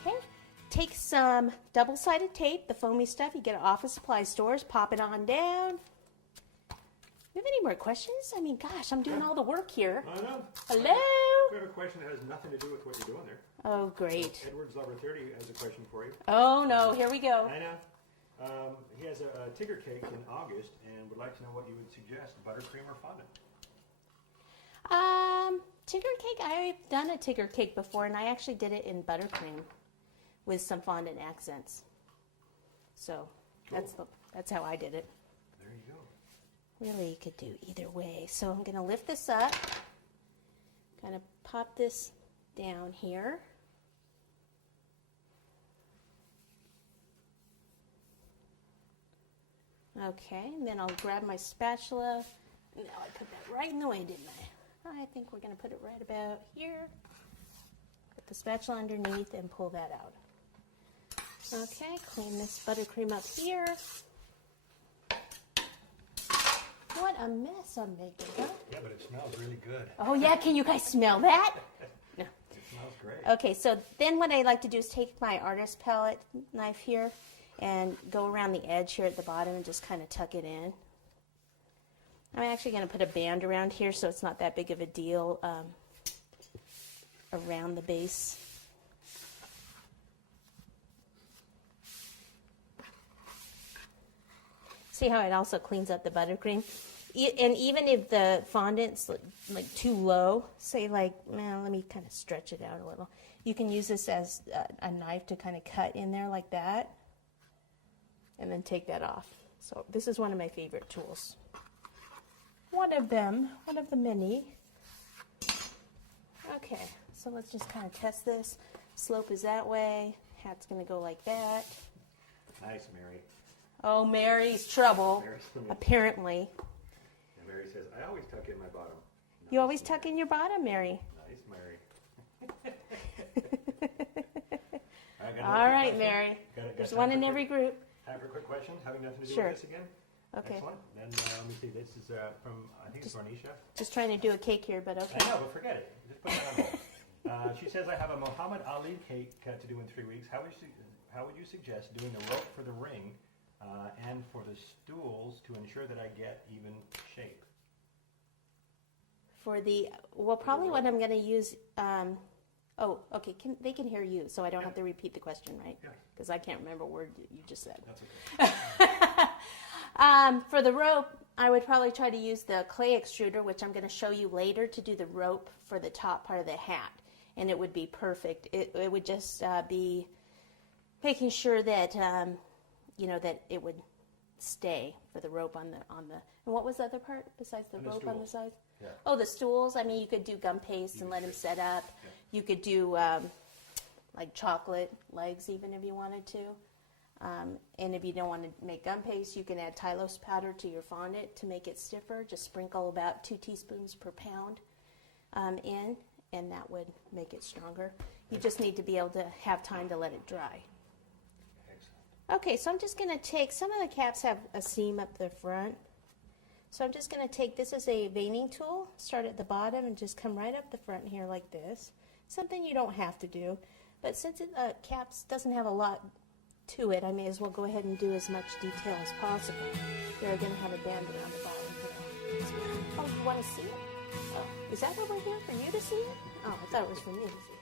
Okay, take some double-sided tape, the foamy stuff you get at office supply stores, pop it on down. You have any more questions? I mean, gosh, I'm doing all the work here. I know. Hello? We have a question that has nothing to do with what you're doing there. Oh, great. So Edward's Lover 30 has a question for you. Oh, no, here we go. I know. He has a Tigger cake in August and would like to know what you would suggest, buttercream or fondant. Tigger cake, I've done a Tigger cake before, and I actually did it in buttercream with some fondant accents. So Cool. that's how I did it. There you go. Really, you could do either way. So I'm going to lift this up, kind of pop this down here. Okay, and then I'll grab my spatula. Now I put that right in the way, didn't I? I think we're going to put it right about here. Put the spatula underneath and pull that out. Okay, clean this buttercream up here. What a mess I'm making, huh? Yeah, but it smells really good. Oh yeah, can you guys smell that? No. It smells great. Okay, so then what I like to do is take my artist palette knife here and go around the edge here at the bottom and just kind of tuck it in. I'm actually going to put a band around here so it's not that big of a deal around the base. See how it also cleans up the buttercream? And even if the fondant's like too low, say like, well, let me kind of stretch it out a little. You can use this as a knife to kind of cut in there like that and then take that off. So this is one of my favorite tools. One of them, one of the many. Okay, so let's just kind of test this. Slope is that way. Hat's going to go like that. Nice, Mary. Oh, Mary's trouble, Mary's apparently. And Mary says, I always tuck in my bottom. You always tuck in your bottom, Mary. Nice, Mary. All right, Mary. There's one in every group. Time for a quick question, having nothing to do Sure. with this again. Okay. Excellent. Then let me see. This is from, I think it's Varnisha. Just trying to do a cake here, but okay. I know, but forget it. Just put that on hold. She says, I have a Muhammad Ali cake to do in 3 weeks. How would you suggest doing the rope for the ring and for the stools to ensure that I get even shape? For the, well, probably what I'm going to use, oh, okay, they can hear you, so I don't have to repeat the question, right? Yeah. Because I can't remember a word you just said. That's okay. For the rope, I would probably try to use the clay extruder, which I'm going to show you later, to do the rope for the top part of the hat, and it would be perfect. It would just be making sure that you know, that it would stay for the rope on the. And what was the other part besides the rope on the side? Yeah. Oh, the stools. I mean, you could do gum paste and let them set up. Yeah. You could do like chocolate legs, even if you wanted to. And if you don't want to make gum paste, you can add Tylose powder to your fondant to make it stiffer. Just sprinkle about 2 teaspoons per pound in, and that would make it stronger. You just need to be able to have time to let it dry. Excellent. Okay, so I'm just going to take, some of the caps have a seam up the front. So I'm just going to take, this is a veining tool, start at the bottom and just come right up the front here like this. Something you don't have to do, but since it caps doesn't have a lot to it, I may as well go ahead and do as much detail as possible. They're going to have a band around the bottom for that. Oh, you want to see it? Oh, is that what we're here for you to see it? Oh, I thought it was for me to see it.